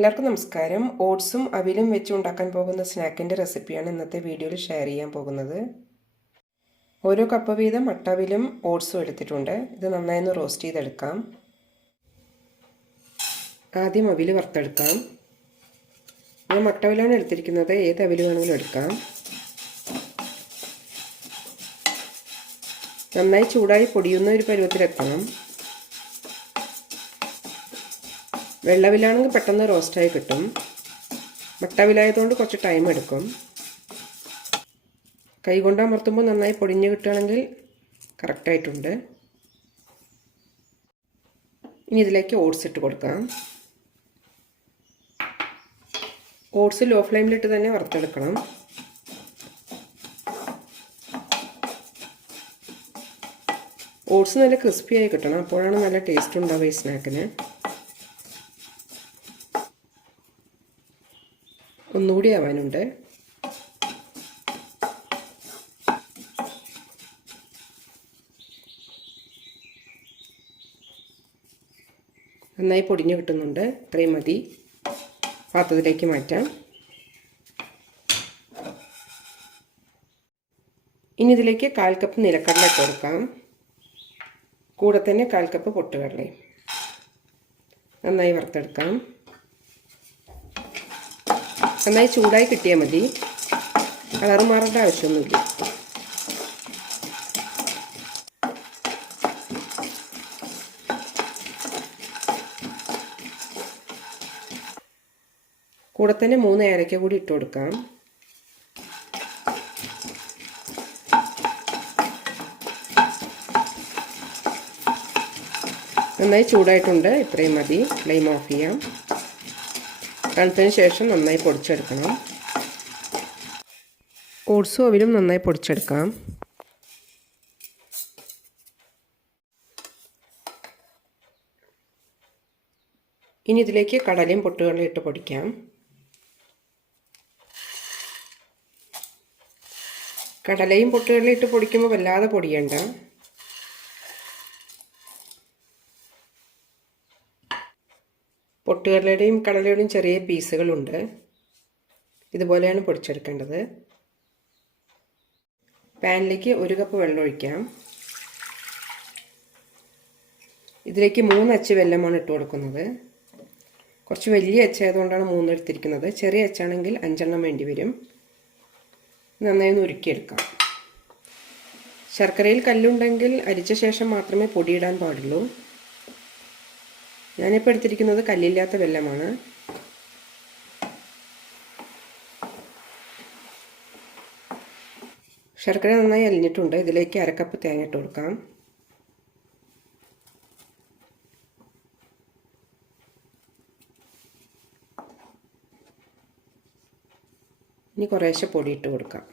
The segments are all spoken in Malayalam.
എല്ലാവർക്കും നമസ്കാരം. ഓട്സും അവിലും വെച്ച് ഉണ്ടാക്കാൻ പോകുന്ന സ്നാക്കിന്റെ റെസിപ്പിയാണ് ഇന്നത്തെ വീഡിയോയിൽ ഷെയർ ചെയ്യാൻ പോകുന്നത്. ഓരോ കപ്പ് വീതം മട്ടവിലും ഓട്സും എടുത്തിട്ടുണ്ട്. ഇത് നന്നായി ഒന്ന് റോസ്റ്റ് ചെയ്തെടുക്കാം. ആദ്യം അവിൽ വറുത്തെടുക്കാം. ഞാൻ മട്ടവിലാണ് എടുത്തിരിക്കുന്നത്. ഏത് അവിൽ വേണമെങ്കിലും എടുക്കാം. നന്നായി ചൂടായി പൊടിയുന്ന ഒരു പരുവത്തിലെത്തണം. വെള്ളവിലാണെങ്കിൽ പെട്ടെന്ന് റോസ്റ്റായി കിട്ടും. വട്ടവിലായതുകൊണ്ട് കുറച്ച് ടൈം എടുക്കും. കൈകൊണ്ട് അമർത്തുമ്പോൾ നന്നായി പൊടിഞ്ഞ് കിട്ടുകയാണെങ്കിൽ കറക്റ്റായിട്ടുണ്ട് ഇനി ഇതിലേക്ക് ഓട്സ് ഇട്ട് കൊടുക്കാം. ഓട്സ് ലോ ഫ്ലെയിമിലിട്ട് തന്നെ വറുത്തെടുക്കണം. ഓട്സ് നല്ല ക്രിസ്പി ആയി കിട്ടണം. അപ്പോഴാണ് നല്ല ടേസ്റ്റ് ഉണ്ടാവുക ഈ സ്നാക്കിന് ഒന്നുകൂടി ആവാനുണ്ട്. നന്നായി പൊടിഞ്ഞു കിട്ടുന്നുണ്ട്. ഇത്രയും മതി. പാത്രത്തിലേക്ക് മാറ്റാം. ഇനി ഇതിലേക്ക് കാൽ കപ്പ് നിലക്കടല കൊടുക്കാം. കൂടെ തന്നെ കാൽ കപ്പ് പൊട്ടുകടലയും. നന്നായി വറുത്തെടുക്കാം. നന്നായി ചൂടായി കിട്ടിയാൽ മതി. കളർ മാറേണ്ട ആവശ്യമൊന്നുമില്ല. കൂടെ തന്നെ മൂന്ന് ഏലക്ക കൂടി ഇട്ട് കൊടുക്കാം. നന്നായി ചൂടായിട്ടുണ്ട്. ഇത്രയും മതി. ഫ്ലെയിം ഓഫ് ചെയ്യാം. തണുത്തതിന് ശേഷം നന്നായി പൊടിച്ചെടുക്കണം. ഓട്സും അവിലും നന്നായി പൊടിച്ചെടുക്കാം. ഇനി ഇതിലേക്ക് കടലയും പൊട്ടുകളും ഇട്ട് പൊടിക്കാം. കടലയും പൊട്ടുകളിലിട്ട് പൊടിക്കുമ്പോൾ വല്ലാതെ പൊടിയണ്ട. പൊട്ടുകടലയുടെയും കടലയുടെയും ചെറിയ പീസുകളുണ്ട്. ഇതുപോലെയാണ് പൊടിച്ചെടുക്കേണ്ടത്. പാനിലേക്ക് ഒരു കപ്പ് വെള്ളം ഒഴിക്കാം. ഇതിലേക്ക് മൂന്ന് അച്ച് വെല്ലമാണ് ഇട്ട് കൊടുക്കുന്നത്. കുറച്ച് വലിയ അച്ചായതുകൊണ്ടാണ് മൂന്ന് എടുത്തിരിക്കുന്നത്. ചെറിയ അച്ചാണെങ്കിൽ അഞ്ചെണ്ണം വേണ്ടി വരും. നന്നായി ഒന്ന് ഉരുക്കിയെടുക്കാം. ശർക്കരയിൽ കല്ലുണ്ടെങ്കിൽ അരിച്ച ശേഷം മാത്രമേ പൊടിയിടാൻ പാടുള്ളൂ. ഞാനിപ്പോൾ എടുത്തിരിക്കുന്നത് കല്ലില്ലാത്ത വെല്ലമാണ്. ശർക്കര നന്നായി അലിഞ്ഞിട്ടുണ്ട്. ഇതിലേക്ക് അരക്കപ്പ് തേങ്ങ ഇട്ട് കൊടുക്കാം. ഇനി കുറേശ്ശെ പൊടി ഇട്ട് കൊടുക്കാം.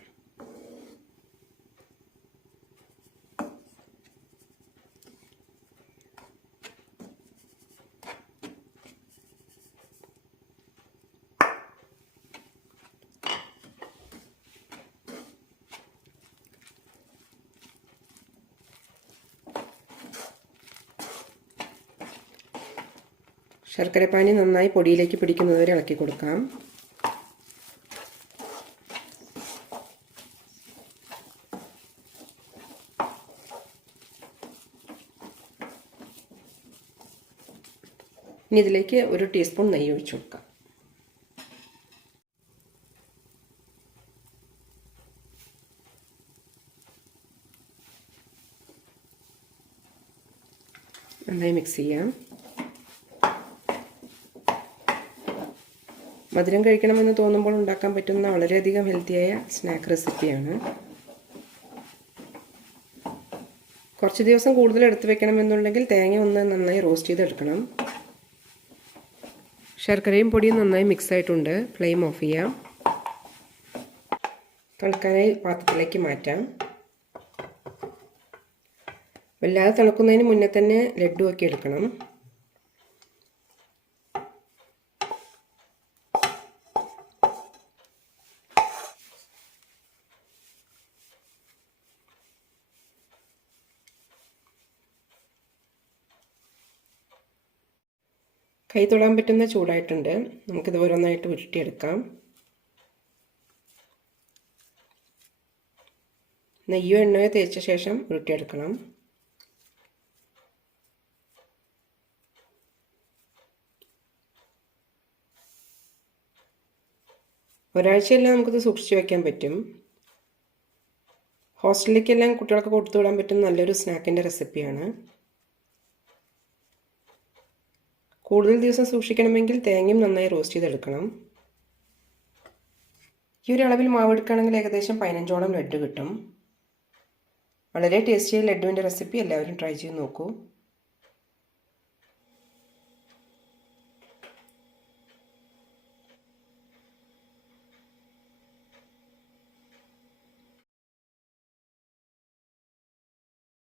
ശർക്കരപ്പാനി നന്നായി പൊടിയിലേക്ക് പിടിക്കുന്നതുവരെ ഇളക്കി കൊടുക്കാം. ഇനി ഇതിലേക്ക് ഒരു ടീസ്പൂൺ നെയ്യ് ഒഴിച്ചു കൊടുക്കാം. നന്നായി മിക്സ് ചെയ്യാം. മധുരം കഴിക്കണമെന്ന് തോന്നുമ്പോൾ ഉണ്ടാക്കാൻ പറ്റുന്ന വളരെയധികം ഹെൽത്തിയായ സ്നാക്ക് റെസിപ്പിയാണ് കുറച്ച് ദിവസം കൂടുതൽ എടുത്ത് വെക്കണമെന്നുണ്ടെങ്കിൽ തേങ്ങ ഒന്ന് നന്നായി റോസ്റ്റ് ചെയ്തെടുക്കണം. ശർക്കരയും പൊടിയും നന്നായി മിക്സ് ആയിട്ടുണ്ട്. ഫ്ലെയിം ഓഫ് ചെയ്യാം. തണുക്കാനായി പാത്രത്തിലേക്ക് മാറ്റാം. വല്ലാതെ തിളക്കുന്നതിന് മുന്നേ തന്നെ ലഡു ആക്കി എടുക്കണം. കൈ തൊടാൻ പറ്റുന്ന ചൂടായിട്ടുണ്ട്. നമുക്കിത് ഓരോന്നായിട്ട് ഉരുട്ടിയെടുക്കാം. നെയ്യോ എണ്ണയോ തേച്ച ശേഷം ഉരുട്ടിയെടുക്കണം. ഒരാഴ്ചയെല്ലാം നമുക്കിത് സൂക്ഷിച്ചു വയ്ക്കാൻ പറ്റും. ഹോസ്റ്റലിലേക്കെല്ലാം കുട്ടികൾക്ക് കൊടുത്തു വിടാൻ പറ്റുന്ന നല്ലൊരു സ്നാക്കിന്റെ റെസിപ്പിയാണ്. കൂടുതൽ ദിവസം സൂക്ഷിക്കണമെങ്കിൽ തേങ്ങയും നന്നായി റോസ്റ്റ് ചെയ്തെടുക്കണം. ഈ ഒരു അളവിൽ മാവ് എടുക്കുകയാണെങ്കിൽ ഏകദേശം പതിനഞ്ചോളം ലഡ്ഡു കിട്ടും. വളരെ ടേസ്റ്റിയായ ലഡുവിന്റെ റെസിപ്പി എല്ലാവരും ട്രൈ ചെയ്ത് നോക്കൂ.